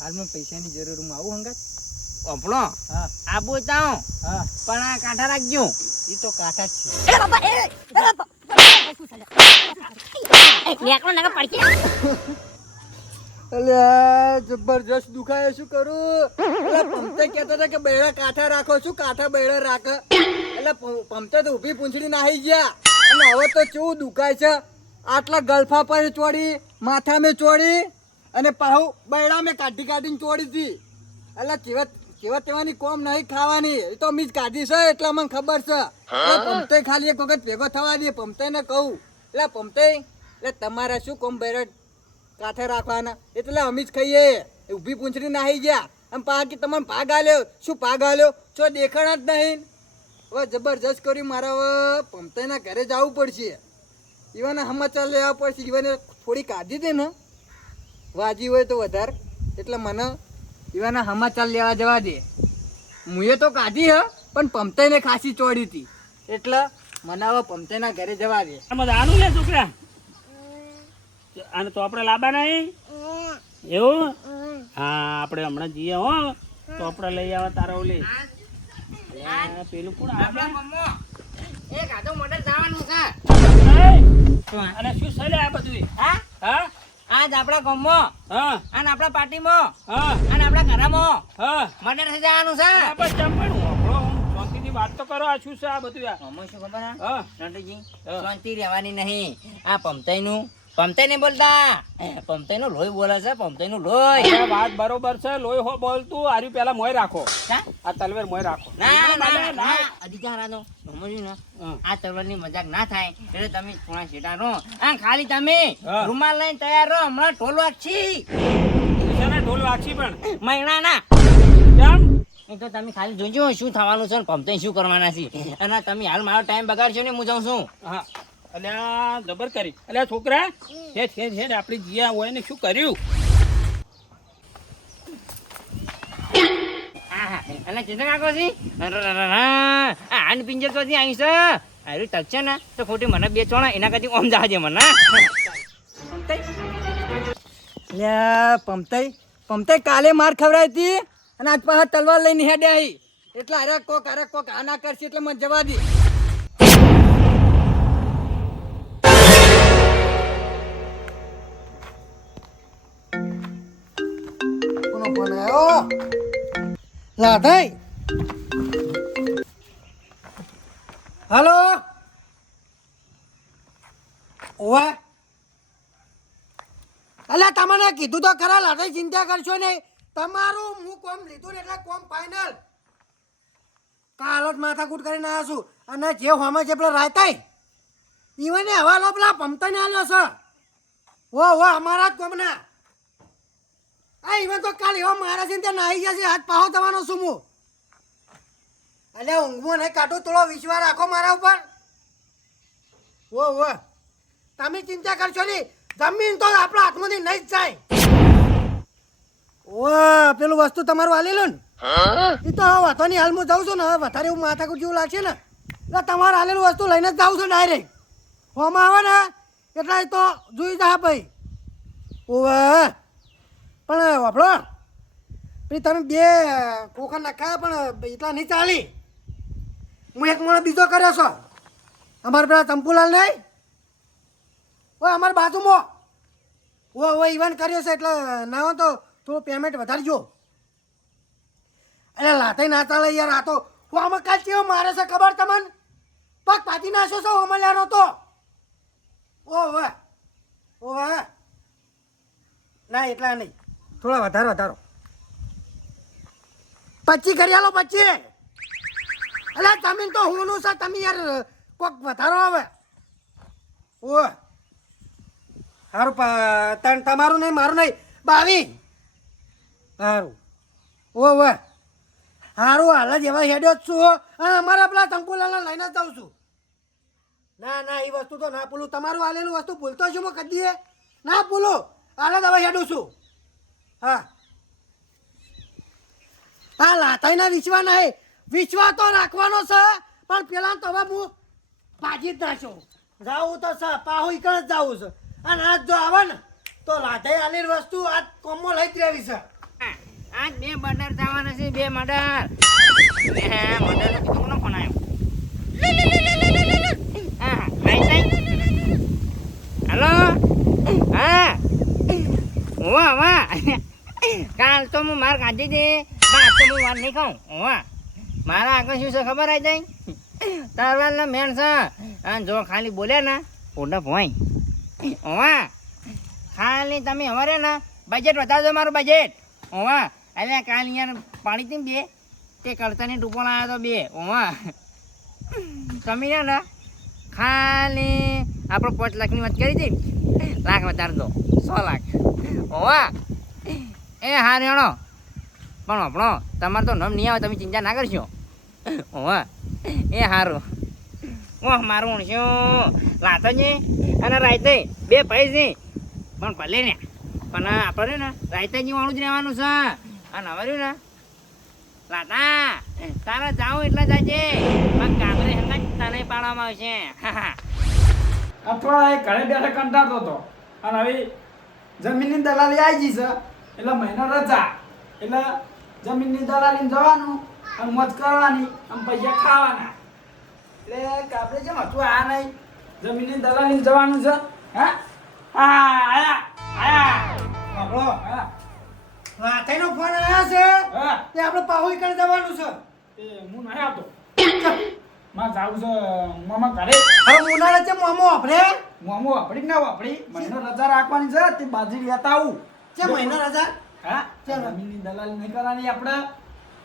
હાલમાં પૈસાની જરૂર, હું આવું હંગાત? ઓપડો હા આબુ તાવ હા, પણ આ કાંઠા રાખજો. એ તો કાંઠા જ છે. અલ્યા જબરજસ્ત દુખાય, શું કરું? એટલે પમતે કહેતા હતા કે બૈડા કાંઠા રાખો, શું કાંઠા બૈડા રાખે? એટલે પમતે તો ઊભી પૂંછડી નાહી ગયા અને હવે તો કેવું દુખાય છે. આટલા ગલ્ફા પર ચોડી, માથા મેં ચોડી અને પાહુ બૈડા મેં કાઢીને ચોડી હતી. એટલે કેવા તેવાની કોમ નહીં ખાવાની, એ તો મીજ કાઢી છે એટલે મને ખબર છે. પમતે ખાલી એક વખત ભેગો થવા દે, પમતે ને કહું એટલે પમતે એટલે તમારા શું કોમ બૈડા કાંઠે રાખવાના, એટલે અમે જ ખાઈએ. ઊભી પૂંછડી નાહી ગયા આમ કે તમને ભાગ આલ્યો, શું ભાગ આલ્યો? છો દેખાણા જ નહીં. હવે જબરજસ્ત કર્યું, મારે હવે પમતાઈના ઘરે જવું પડશે. ઈવાને સમાચાર લેવા પડશે. ઈવાને થોડી કાઢી દે ને વાજી હોય તો વધારે, એટલે મને ઈવાના સમાચાર લેવા જવા દે. મુએ તો કાઢી હ, પણ પમતાઈને ખાસી ચોડી હતી, એટલે મને હવે પમતાઈના ઘરે જવા દે. આનું લે છોકરા, આને તો આપણે લાવવા નહીં એવું. હા આપણે હમણાં જઈએ હો, તો આપણે લઈ આવે તારા ઓલી પેલું કોણ આવે એક આટો મોટર જવાનું છે. અને શું છે લે આ બધું? હા હા આજ આપણા ગામમાં હા અને આપણા પાર્ટીમાં હા અને આપણા ઘરમાં હા મર્ડર થઈ જવાનું છે. આપણે ચંપણું આપણો શાંતિથી વાત તો કરો. આ શું છે આ બધું? ગામમાં શું ખબર હે હા નટુજી, હા. શાંતિ રહેવાની નહીં. આ પમતાઈ નહીં બોલતા, પમતાઈનું લોહી બોલે છે, પમતાઈનું લોહી. આ વાત બરોબર છે. લોહી હો બોલતું આર્યું પેલા મોય રાખો, હા? આ તલવાર મોય રાખો. ના ના ના, ના અધિકારાનો સમજ્યું ને, હા. આ તલવારની મજાક ના થાય એટલે તમે થોડા શેટા રહો. આ ખાલી તમે હા. રૂમાલ લઈને તૈયાર રહો, હમણાં ઢોલ વાગશી. શેના ઢોલ વાગશી પણ? મહિનાના કેમ? એ તો તમે ખાલી જોજો શું થવાનું છે ને પમતાઈ શું કરવાના છે. અને તમે હાલ મારો ટાઈમ બગાડશો ને, હું જાઉં છું. હા અલ્યા જબર કરી. અલ્યા છોકરા છે આપણી જીયા હોય ને શું કર્યું? અને ચેતન કાકો છે આન પિંજર તો આવી છે. આર્યું તક છે ને તો ખોટી મને બે ચોણા એના કરતી ઓમ જહાજે મને. પમતાઈ કાલે માર ખવડાવી હતી અને આજ પાછા તલવાર લઈને હેડે આવી, એટલે અરે કોક આ ના કરશે એટલે મને જવા દે. કોનો ફોન આવ્યો? લાધાઈ હલો ઓવા. અલ્યા તમને કીધું તો ખરા લાધાઈ, ચિંતા કરશો નહીં. તમારું હું કોમ લીધું ને એટલે કોમ ફાઇનલ. કાલ જ માથાકૂટ કરીને આવ્યો છું. અને જે હોમાં છે પેલો રાયતાઈ ઈવને હવાલો પેલા પમતાઈને આવ્યો છે. ઓ અમારા જ કોમના. આ ઈવન તો કાલ એવો મારા છે ત્યાં નાહી જશે. હાથ પાહો થવાનો છું હું. અલ્યા ઊંઘમાં નહીં કાઢું, થોડો વિશ્વાસ રાખો મારા ઉપર. ઓ તમે ચિંતા કરશો નહીં, જમીન તો આપણા હાથમાંથી નહીં જ જાય. પેલું વસ્તુ તમારું હાલેલું ને એ તો હવે વાતો ની હાલ હું જાઉં છું ને, હવે વધારે એવું માથાકૂટ જેવું લાગશે ને એટલે તમારે હાલેલું વસ્તુ લઈને જ જાઉં છું ડાયરેક્ટ. હોમાં આવે ને એટલે એ તો જોઈ જા ભાઈ. ઓવે પણ વાપરો પછી તમે બે ખોખા નાખાયા પણ એટલા નહીં ચાલી. હું એક માણસ બીજો કર્યો છો અમારે પેલા ચંપુલાલ નહીં, ઓય અમારી બાજુમાં ઓ ઇવન કર્યો છે એટલે ના હોય તો થોડું પેમેન્ટ વધારજો. એટલે લાતાઈ ના ચાલે યાર. આ તો હું આમાં કાલ કેવો મારે છે ખબર તમને? પગ પાતી નાખ્યો છો અમલ્યાનો તો. ઓવે ના એટલા નહીં, થોડા વધારો 25 કરી આલો 25. એટલે જમીન તો હોનું છે, તમે યાર કોક વધારો આવે. ઓ સારું તમારું નહીં મારું નહીં 22. સારું ઓવે સારું હાલ જ એવા હેડ્યો જ છું. અને અમારા પેલા ચંપુલાલ લઈને જ જાઉં છું. ના એ વસ્તુ તો ના ભૂલું. તમારું હાલેલું વસ્તુ ભૂલતો છું હું કદીએ ના ભૂલું. હાલ જ હવે હેડું છું. હા લાતાઈના વિશ્વા નહીં, વિશ્વાસ તો રાખવાનો છે પણ પેલા તો હવે હું ભાજી જ નાખ્યો. જાવું તો છે પાહુ ઈકણ જ જાવું છે. અને આજ જો આવે ને તો લાઠે આલી વસ્તુ આ કોમમાં લઈ જ રહેવી છે. આજ 2 મર્ડર થવાના છે, 2 મર્ડર. મર્ડર નો કીધું કોનો ફોન આવ્યો? હા લઈ હેલો. હા હોવા વાહ કાલ તો હું માર ખાધી હતી, આજ તો હું વાર નહીં ખાઉં. હોવા મારા આગળ શું છે ખબર આવી જાય? તરવાલ મેન છે. અને જો ખાલી બોલ્યા ને ઓડા ભોય. હોવા ખાલી તમે અમારે ને બજેટ વધારજો, મારું બજેટ. હોવા એટલે કાલ યાર પાડી હતી ને 2 તે કરતાની ટૂંપો લાવ્યો તો 2. હોવા તમે ને ખાલી આપણે 5 લાખની વાત કરી હતી, લાખ વધાર દો, 100 લાખ. હોવા એ હા રેણો પણ આપણો તમારે તો નામ નહીં આવે, તમે ચિંતા ના કરશો. હોવા એ સારું. ઓહ મારું શું લાતો છે અને રાતે 2 પૈસા પણ ભલે ને પણ આપણે ને રાયતાજી વાળું જ રહેવાનું છે. અને હવે ને લાતા તારા જાઉં એટલે જાજે, પણ કામરે હંગા તને પાડવામાં આવશે. અથવા એ ઘરે બેઠા કંટાળતો હતો અને હવે જમીનની દલાલી આવી ગઈ છે એટલે મહિનો રજા એટલે જમીનની દલાલી જવાનું અને મોજ કરવાની અને પૈસા ખાવાના. એટલે આપણે જેમ હતું આ નહીં, જમીનની દલાલી જવાનું છે. હા હા આયા આયા આપણો હા લાઠેનો ફોન આવ્યો છે હા તે આપણે પાહોઈ કરી જવાનું છે. એ હું નહીં આવતો, માં જાવું છે મામા ઘરે. હવે મુનાળે છે મોમો આપણે મામું વાપરી ના વાપરી મહિનો રજા રાખવાની છે, તે બાજરી લેતા આવું. છે મહિના રજા હા ચાલો. જમીનની દલાલી નહીં કરવાની આપણે.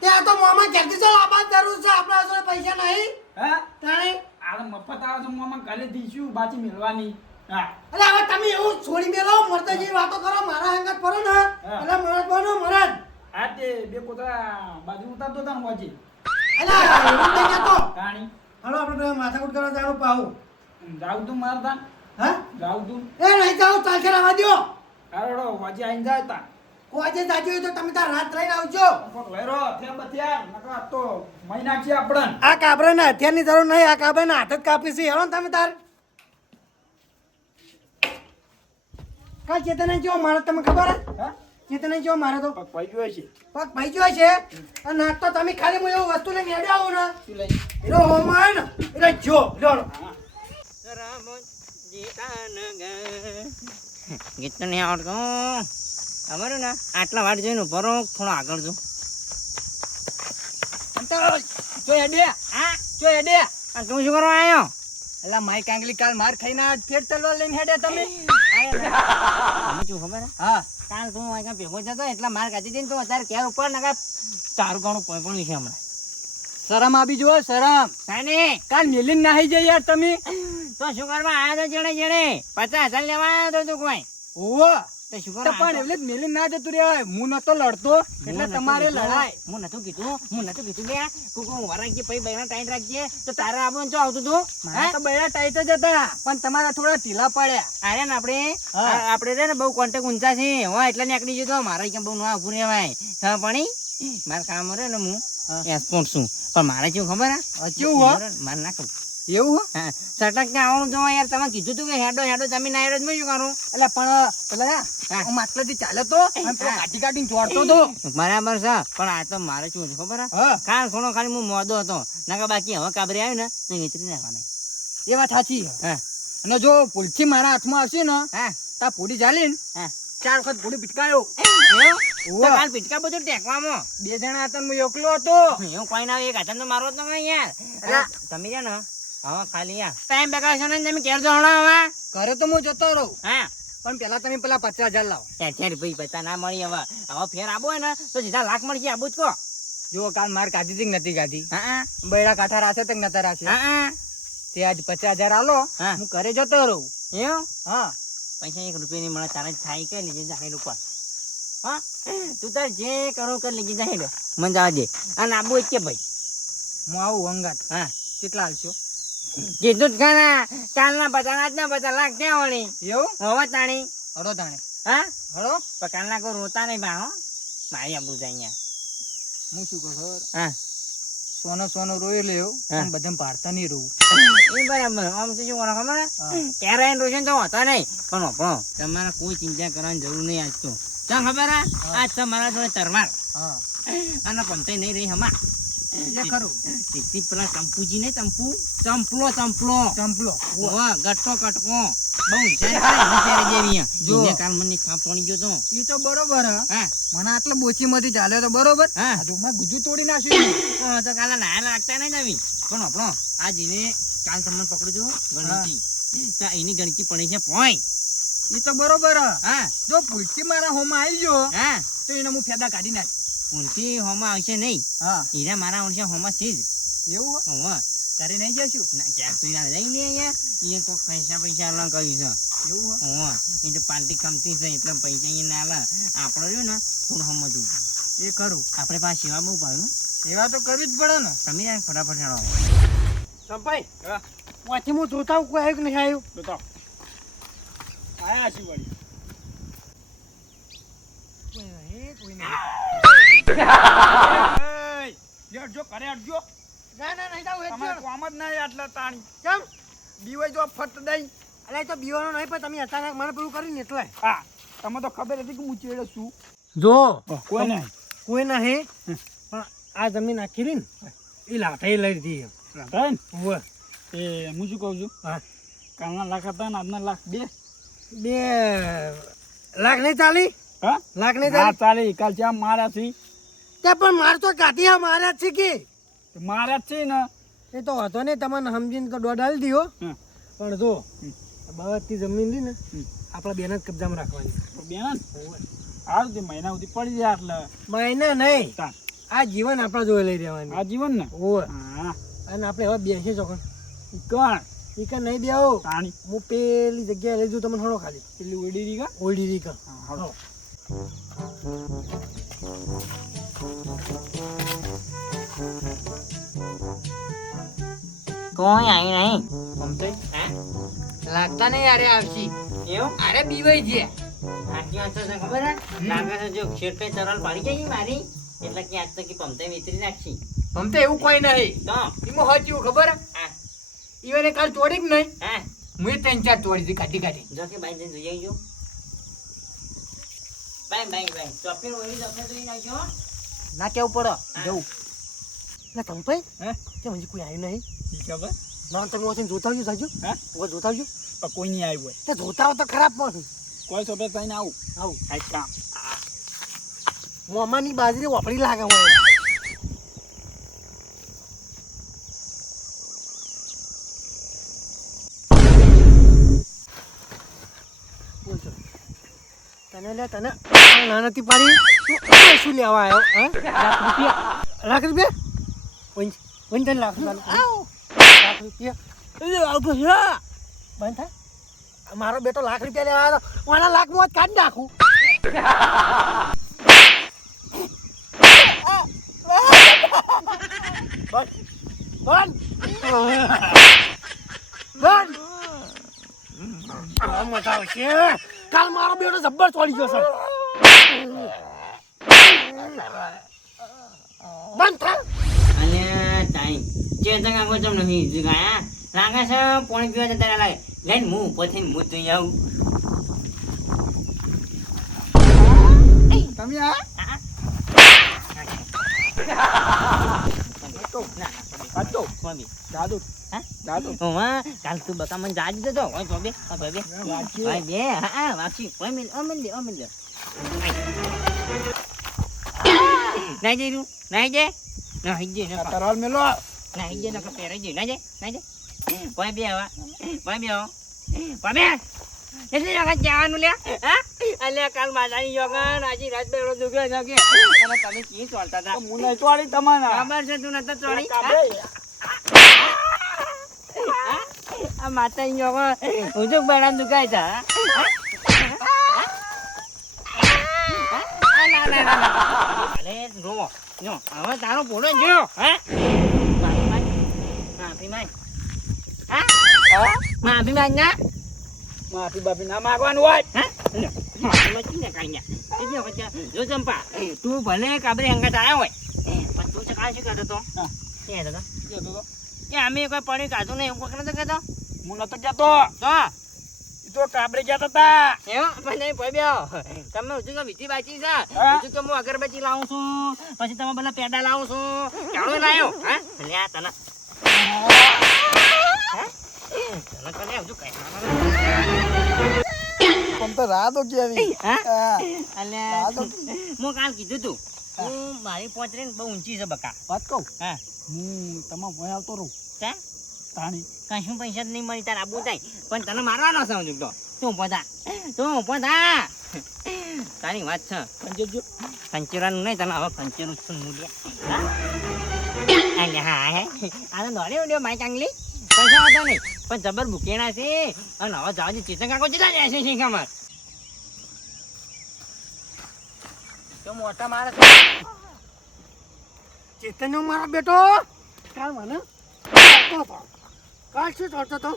તે આ તો મોમાં જગદીશ આબાદ જરૂર છે, આપણા જોડે પૈસા નહીં હા તાણે. આ મફત આવે છે મામા ઘરે દઈશું બાજી મેળવાની. હા એટલે હવે તમે એવું છોડી મેલો મરતા જેવી વાતો કરો મારા અંગત ફરો ને એટલે મરદ બનો મરદ. આ તે 2 કોતરા બાજુ ઉતારતો હતા ને વાજી એટલે એવું થઈ જતો. કાણી હાલો આપણે માથાકૂટ કરવા જવાનું પાહું. જાવ તું મારતા હા જાવ તું એ નહીં જાઓ ચાલશે રહેવા દ્યો. આરોડો વાજી આઈને જાય તા કોજે જાજો હોય તો તમે તાર રાત લઈને આવજો. કોક લેરો થે બથિયા નકા તો મહિના છે આપણન. આ કાબરાને હથિયારની જરૂર નહીં, આ કાબરાને હાથ જ કાપી છે. હેલો ને તમે તાર કાલ ચેતન જો મારે તમને ખબર હે? હા ચેતન જો મારે તો પગ પડી ગયો છે. પગ ભાઈ ગયો છે અને નાક તો તમે ખાલી હું એવું વસ્તુ લઈને હેડ્યા આવો ને શું લઈ એનો હોમાય ને એટલે જો લો ગીત તો નહીં આવડતું. અમારે ને આટલા વાટ જોઈને ભરો થોડો આગળ જો. જો હેડે હા જો હેડે આ તું શું કરવા આવ્યો? એટલે માઈ કાંગલી કાલ માર ખાઈને આજ ફેર તલવાર લઈને હેડે તમે. તમે શું ખબર હે? હા કાલ તું અહીંયા ભેગો જતો એટલા માર કાઢી દઈને તો અત્યારે ક્યારે ઉપર નકા તારું ઘણું કોઈ પણ છે હમણાં. શરમ આવી જો શરમ. સાની કાલ મેલીને નાહી જાય યાર તમે. તો શું કરવા આવ્યો તો જેણે જેણે 50,000 લેવા આવ્યો તો તું કોઈ ઓવો તો શું તો કરવા પણ એટલે જ મેલીને ના જતું રહેવાય. હું નતો લડતો એટલે તમારે લડાય. હું નતું કીધું કે કુકુ વરાગજે પછી બૈરા ટાઈટ રાખજે તો તારે આવું જો આવતું તું મારા તો બૈરા ટાઈટ જ હતા પણ તમારા થોડા ઢીલા પડ્યા. અરે ને હા. આપણે રે ને બહુ કોન્ટેક્ટ ઊંચા છે હો એટલે નીકળી જતો મારે ક્યાં બહુ ના ઉભું રહેવાય. ખબર પડી મારા કામ રે ને હું એસ્પોર્ટ છું પણ મારે શું ખબર હે કેવું હો? મારે ના કહું એવું હો? હા સટક ને આવવાનું જો યાર તમે કીધું તું કે હેડો હેડો તમે ના હેડો જ મેં શું કરું એટલે પણ પેલા હા. હું માટલાથી ચાલે તો અને પેલો હા. કાઢી કાઢીને જોડતો તો. બરાબર છે પણ આ તો મારે શું છે ખબર હે હા ખાસ થોડો ખાલી હું મોદો હતો નકા બાકી હવે કાબરી આવ્યું ને તો વિતરી નાખવાના. એ વાત સાચી છે. હા અને જો ભૂલથી મારા હાથમાં આવશે ને હા તા પૂરી ચાલીને હા 4 વખત પૂરી પીટકાયો. એવું? તો ઓવા. કાલ પીટકા બધું ટેકવામાં 2 જણા હતા ને હું એકલો હતો. એવું કોઈ ના એક હાથન તો મારો તો નહીં યાર. અલા. તમે છે ને હવે ખાલી યાર ટાઈમ બગાડશો ને તમે ઘેર જો હણો હવે. ઘરે તો હું જતો રહું હા પણ પેલા તમે પેલા 50,000 લાવો. ત્યારે ભાઈ પૈસા ના મળી હવે હવે ફેર આબો હોય ને તો સીધા લાખ મળશે આબુ જ કહો. જો કાલ માર કાઢી હતી કે નથી કાઢી? હા હા બૈડા કાંઠા રાશે તો નતા રાશે? હા હા તે આજ 50,000 આલો હા. હું ઘરે જતો રહું. એવું હા પૈસા 1 રૂપિયા ની મળે તારે થાય કઈ લીજે જાહેર ઉપર. હા તું તાર જે કરો કર લીજે જાહેર મને જવા દે અને આબુ જ કે ભાઈ. હું આવું અંગાત. હા કેટલા હાલશો? કીધું જ ખરા કાલના 50 આજના 50 લાખ ત્યાં વળી એવું? હવે તાણી હડો તાણે હા હડો. પણ કાલના કોઈ રોતા નહીં બા હો મારી આબુ જાય અહીંયા. હું શું કહું ખબર? હા સોનો સોનો રોઈ લેવું હા. પણ બધાને પાડતા નહીં રહું. એ બરાબર આમ તો શું કરો ખબર હે? ક્યારે આઈને રોશન તો હોતા નહીં પણ આપણો તમારે કોઈ ચિંતા કરવાની જરૂર નહીં આજ તો ચાલ ખબર હે આજ તમારા જોડે તરવાર હા અને પમતે નહીં રહી હમા એટલે ખરું. તેથી પેલા ચંપુજી ને ચંપલો ચંપલો વાહ ગટકો કટકો બહુ હોશિયારી જેવી જો. એને કાલ મને થાપ પડી ગયો તો એ તો બરોબર હે. હા મને આટલે બોચીમાંથી ચાલ્યો તો બરોબર. હા. આ રૂમમાં ગુજુ તોડી નાખ્યું. તો કાલે નાયા લાગતા નહીં નવી પણ આપણો આજ એને કાલ તમને પકડ્યું ગણિતી તો એની ગણિતી પડી છે પોઈ એ તો બરોબર હે. હા જો ભૂલથી મારા હોમાં આવી ગયો હા તો એને હું ફેદા કાઢી નાખ. ઉલટી હોમાં આવશે નહીં હા હીરા મારા ઓળશે હોમાં છે જ એવું હે? હોવા ઘરે નહીં જશું. ના ક્યાંક તો યાર જઈ લે અહીંયા એ કોઈક પૈસા અલગ કર્યું છે એવું હે? હોવા એ તો પાર્ટી કમતી છે એટલે પૈસા અહીંયા ના લે આપણે રહ્યું ને થોડું સમજવું એ ખરું. આપણે પાસે સેવા બહુ પાડ્યું સેવા તો કરવી જ પડે ને. તમે યાર ફટાફટ હેડો સંપાઈ હા. વાંચી હું જોતા હું કોઈ આવ્યું કે નહીં આવ્યું તો આયા છીએ વળી. એય, લેટજો, ઘરે હટજો. ના ના નહીં જાવ તમારે કામ જ નહીં આટલા તાણી. કેમ બીવાઈ જો ફટ દઈ. અલે તો બીવાનો નહીં પણ તમે અચાનક મને પેલું કરીને એટલે હા, તમને તો ખબર હતી કે હું ચેડે છું. જો કોઈ નહીં. કોઈ નહીં પણ આ જમીન આખી રહી ને એ લાઠાઈ લઈ લીધી થાય ને? હોય એ હું શું કહું છું? હા કાલના લાખ હતા ને આજના લાખ બે. 2 લાખ નહીં ચાલી હા? લાખ નહીં ના ચાલી ચાલે. કાલ જ્યાં માર્યા છે તે પણ માર તો કાઢી હા માર્યા જ છે કે માર્યા જ છે ને. એ તો હતો ને તમને સમજીને તો દોઢ હાલી દીધો હમ. પણ જો બધી જમીન રહી ને હમ. આપણા બેન જ કબજામાં રાખવાની તો બેન આ રીતે મહિના સુધી પડી જાય એટલે મહિના નહીં તાણ. આ જીવન આપણા જોડે લઈ રહેવાની આ જીવન ને. હોય હા. અને આપણે હવે બેસી ચોકન ઈ કોણ? ઈ કે નહીં બેહો તાણી હું પેલી જગ્યાએ લઈ જઉં તમને હળો ખાલી પેલી ઉડી રહી કા? ઓલડી રી કા હા, હાલો. કોઈ આવી નહીં મમતાઈ, હા લાગતા નહીં અરે આવશી. એવું અરે બીવાઈ છે. આટલી વાત તો તને ખબર હે લાગે છે જો શેરપે તરલ પાડી જાય મારી એટલે કે આજ તો કે પમતે વિતરી નાખશી મમતા એવું કોઈ નહીં. તો એમાં હચ્યું ખબર હે? હા ઈવને કાલ તોડી જ નહીં. હા હું 3-4 તોડી હતી કાઢી કાઢી. જો કે બાઈ જઈને જોઈ આવજો બાઈ ચોપી ઓલી ચોપી જોઈ નાખજો ના કેવું પડે જવું. ના કંપાઈ હે? કેમ હજી કોઈ આવ્યું નહીં ઈ ખબર? ના તમે ઓછીને જોતા આવજો સાજો હા? જોતા આવજો પણ કોઈ નહીં આવ્યું હોય. તે જોતા આવો તો ખરાબ પણ કોઈ સોપે થઈને આવું. આવું આ કામ. મોમાની બાજરી વાપરી લાગે હોય બોલ તો. તને લે તને ના નથી પાડી તું શું લેવા આવ્યો હા લાખ રૂપિયા વંચ વંચ તને લાખ રૂપિયા આવતો છે બંધ થાય મારો બેટો લાખ રૂપિયા લેવા આવ્યો મારા લાખ મોત કાઢી નાખું કાલ મારો બેટો જબ્બર ચોડી ગયો છે બંધ થા અને ટાઈમ ચેતન આગો ચમ નહીં જગાયા લાગે છે પાણી પીવા જતા લાગે લઈને હું ઉપરથી હું જોઈ આવું તમે આ કાઢો. દાદુ. હા? દાદુ. ઓવા કાલ તું બકા મને જાજ દેતો ઓય બોબે ઓય બે હા વાક્ષી ઓય મિલ નાઈ જઈ રું નાઈ જે નાઈ જે આ તરવાલ મેલો. નાઈ જે નકા પહેરે જે નાઈ જે ઓય બે આવા ઓય બે આવો ઓય બે એટલે જગા જવાનું લે હા અલે કાલ માતાની યોગન આજી રાત બેડો દુગ્યો જગે અને તમે કી ચોલતા હતા હું નહીં તોડી તમને. ખબર છે તું નતો ચોરી કાબે. આ માતા યોગન ઉજુક બેડા દુખાય તા અરે રો જો હવે તારો પોડો જો હે માફી માંગ હા માફી માંગ ના માફી બાફી ના માગવાનું હોય. જો ચંપા તું ભલે કાબરી અંગત આવ્યો હોય પણ તું ચકા શું કરતો હતો ક્યાં હતા કહેતો તો. કે અમે કોઈ પડી કાઢું નહીં એવું કોક નતો કહેતો હું નતો કહેતો. તો ઈ તો ટાબરે કહેતા હતા. એવો પણ નહીં ભાઈ બેહો તમે હજુ તો વીટી બાકી છે હા? હજુ તો હું અગરબત્તી લાવું છું પછી તમે પેલા પેડા લાવું છું ચાલો લાયો હા લે આ તને હે? તને કને હજુ કઈ પણ તો રાહ તો કેવી. હા? અલ્યા આ તો હું કાલ કીધું તું હું મારી પહોંચરી ને બહુ ઊંચી છે બકા વાત કહું. હા હું તમારા ભોય આવતો રહું. ત્યાં તાણી. કશું પૈસા જ નહીં મળી તારે આબુ થાય પણ તને મારવાનો છે હજુ તો તું પોતા તારી વાત છે પંચરજો. કંચેરાનું નહીં તને હવે કંચેરું છું હા હે આ તો દોડે ઉડ્યો માઈક આંગલી પૈસા હતો નહીં પણ જબર ભૂકેણા છે અને હવે જવા દે ચેતન કાકો જતા જાય છે ખબર તો મોટા મારે ચેતન મારો બેટો કાલ મને તોડતો હતો. કાલ શું તોડતો હતો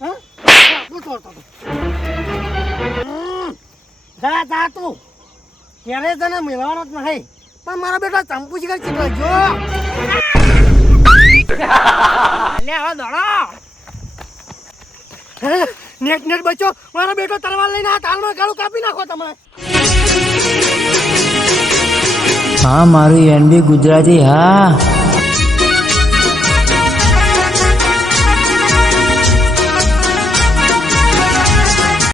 હા શું તોડતો હતો જા તું ત્યારે તને મેળવાનો જ નહીં પણ મારો બેટો ચંપુજી કરી ચીકલો જો લે હવે દોડો નેટ બચ્યો મારો બેટો તલવાર લઈને આ તાલમાં ગાળું કાપી નાખો તમે. હા મારું એનબી ગુજરાતી હા.